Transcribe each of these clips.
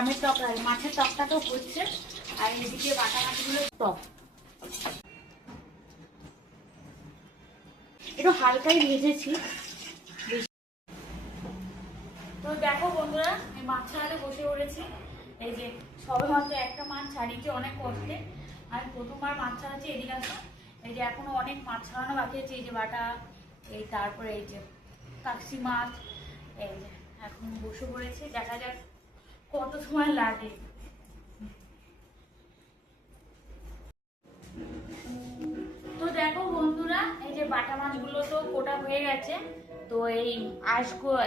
আমের টক মাছের টকটা তো হচ্ছে, আর এদিকে বাটা মাছগুলো টক একটু হালকাই ভেজেছি। তো দেখো বন্ধুরা, এই মাছ ছাড়াতে বসে পড়েছি। এই যে সবে মাত্র একটা মাছ ছাড়িয়েছি অনেক কষ্টে। আমি প্রথমবার মাছ ছাড়াচ্ছি, এদিকে আসা। এই যে এখনো অনেক মাছ ছাড়ানো বাকি আছে। এই যে বাটা, এই তারপরে এই যে কাকসি মাছ, এই যে এখন বসে পড়েছি। দেখা যাক কত সময় লাগে। তো দেখো বন্ধুরা, এই যে বাটা মাছগুলো তো কোটা হয়ে গেছে। তো এই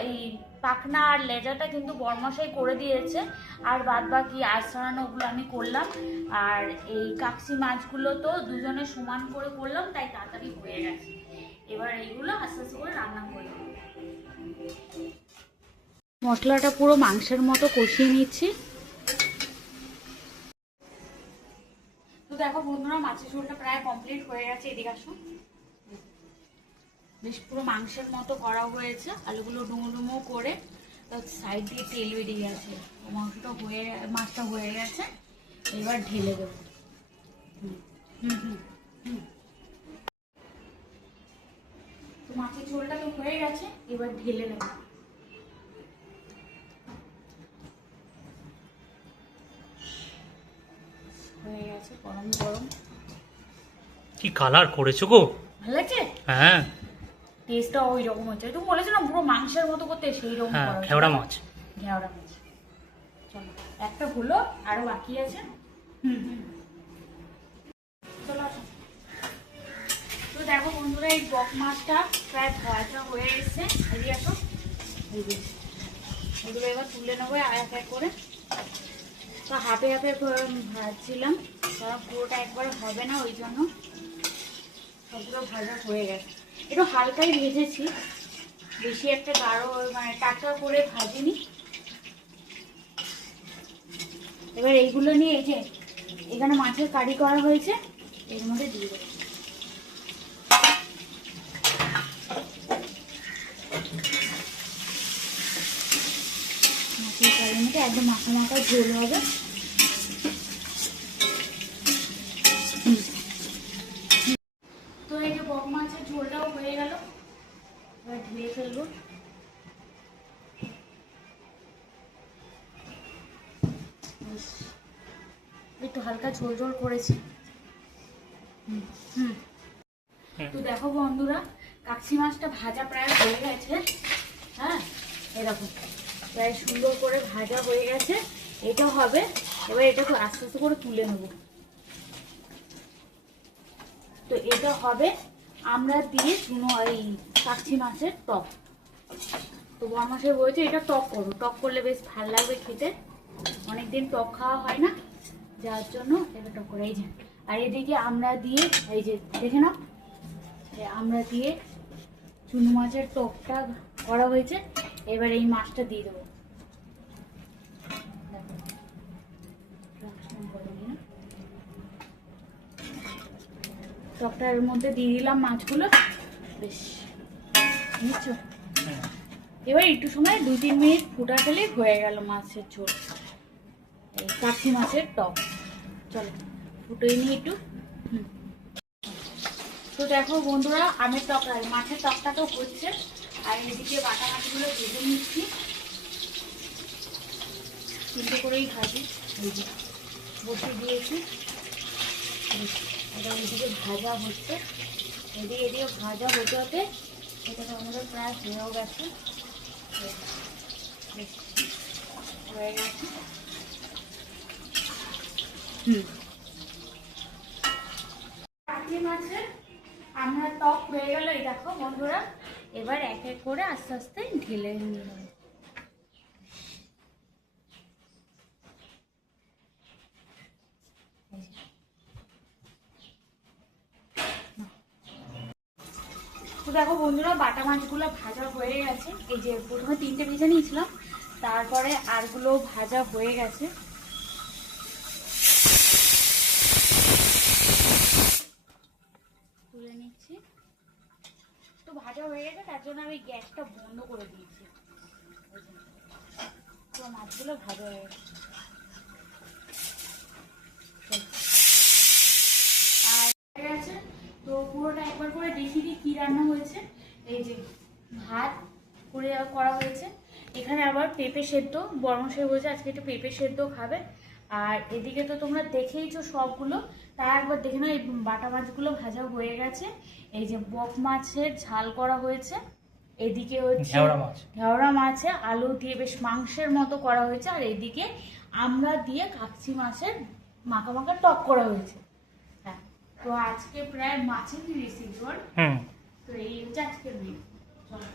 এই পাখনা আর লেজাটা কিন্তু বরমশাই করে দিয়েছে, আর বাদ বাকি আঁশ ছাড়ানো ওগুলো আমি করলাম। আর এই কাকসি মাছগুলো তো দুজনে সমান করে করলাম, তাই তাড়াতাড়ি হয়ে গেছে। এবার এইগুলো আস্তে আস্তে করে রান্না করলাম। মশলাটা পুরো মাংসের মতো কষিয়ে নিচ্ছি। তো দেখো বন্ধুরা, মাছের ঝোলটা প্রায় কমপ্লিট হয়ে গেছে। এদিকে আসো, বেশ পুরো মাংসের মতো করা হয়েছে। আলুগুলো ডুমো ডুমো করে সাইড দিয়ে তেল বেরিয়ে গেছে। মাছটা হয়ে গেছে। এবার ঢেলে দেবো। তো মাছের ঝোলটা তো হয়ে গেছে, এবার ঢেলে দেবো। হয়ে গেছে, গরম গরম। কি কালার করেছো গো, ভালো লাগছে? হ্যাঁ, টেস্টটা ওই রকম হচ্ছে। তুমি বলেছিলাম পুরো মাংসের মতো করতে, সেই রকম হ্যাঁ, করা। ঘেওড়া মাছ। ঘেওড়া মাছ। চলো, একটা হলো, আরো বাকি আছে। চলো আসো। তো দেখো বন্ধুরা, এই বক মাছটা প্রায় ভাজা হয়ে এসছে। এদিকে আসো। এগুলো এবার তুলে নেবো এক এক করে। তো হাফে হাফে ভাজছিলাম, কারণ পুরোটা একবারে হবে না, ওই জন্য সবগুলো ভাজা হয়ে গেছে। একটু হালকাই ভেজেছি, বেশি একটা গাঢ় মানে টাটকা করে ভাজিনি। এবার এইগুলো নিয়ে এই যে এখানে মাছের কারি করা হয়েছে, এর মধ্যে দিয়ে দেবো। মাছের কারির মধ্যে একদম মাখা মাখা ঝোল হবে। তো এই যে বক মাছের ঝোলটাও হয়ে গেল, এবার ঢেলে ফেলবো। একটু হালকা ঝোল ঝোল করেছি। তো দেখো বন্ধুরা, কাকসি মাছটা ভাজা প্রায় হয়ে গেছে। হ্যাঁ, এরকম প্রায় সুন্দর করে ভাজা হয়ে গেছে। এটা হবে, এবার এটা তো আস্তে আস্তে করে তুলে নেব। তো এটা হবে আমরা দিয়ে এই কাকসি মাছের টক। তো বরমশাই বলছে এটা টক করো, টক করলে বেশ ভালো লাগবে খেতে। অনেকদিন টক খাওয়া হয় না, যার জন্য এটা টক করে। এই যে, আর এদিকে আমরা দিয়ে এই যে দেখে নাও, আমরা দিয়ে চুনো মাছের টকটা করা হয়েছে। এবার এই মাছটা দিয়ে দেবো। টকটার মধ্যে দিয়ে দিলাম মাছগুলো। বেশ নিচ্ছ, এবার একটু সময় 2-3 মিনিট ফুটা খেলে হয়ে গেল মাছের ঝোল, এই কাকসি মাছের টক। চলো ফুটোই নিই একটু। তো দেখো বন্ধুরা, আমের টক মাছের টকটা তো হচ্ছে, আর এদিকে বাটা মাছগুলো ভেজে নিচ্ছি। 3টে করেই ভাজি, বসে দিয়েছি। এটা ওইদিকে ভাজা হচ্ছে, এদিকে ভাজা হতে হতে এটা আমাদের প্রায় হয়েও গেছে। হয়ে গেছে। কাকসি মাছের আমরা টক হয়ে গেল। এই দেখো বন্ধুরা, এবার এক এক করে আস্তে আস্তে ঢেলে নিয়ে যাবে। তো দেখো বন্ধুরা, বাটা মাছগুলো ভাজা হয়ে গেছে। এই যে প্রথমে 3টে ভেজে নিয়েছিলাম, তারপরে আরগুলো ভাজা হয়ে গেছে। তুলে নিচ্ছি। তো ভাজা হয়ে গেছে, তার জন্য আমি গ্যাসটা বন্ধ করে দিয়েছি। পুরো মাছগুলো ভাজা হয়ে গেছে। আর হয়ে গেছে তো পুরোটা একবার করে দেখিয়ে দিই কি রান্না হয়েছে। এই যে ভাত করা হয়েছে, এখানে আবার পেঁপে সেদ্ধ, বর্মশাই বলছে আজকে একটু পেঁপে সেদ্ধ খাবে। আর এদিকে তো তোমরা দেখেইছো সবগুলো, তাই একবার দেখে নাও। এই বাটা মাছগুলো ভাজা হয়ে গেছে, এই যে বক মাছের ঝাল করা হয়েছে, এদিকে হচ্ছে ঘেওড়া মাছে আলু দিয়ে বেশ মাংসের মতো করা হয়েছে, আর এদিকে আমরা দিয়ে কাচ্চি মাছের মাখা মাখা টক করা হয়েছে। হ্যাঁ, তো আজকে প্রায় মাছেরই রেসিপি বল। তো এই হচ্ছে আজকের মেনু। চলো।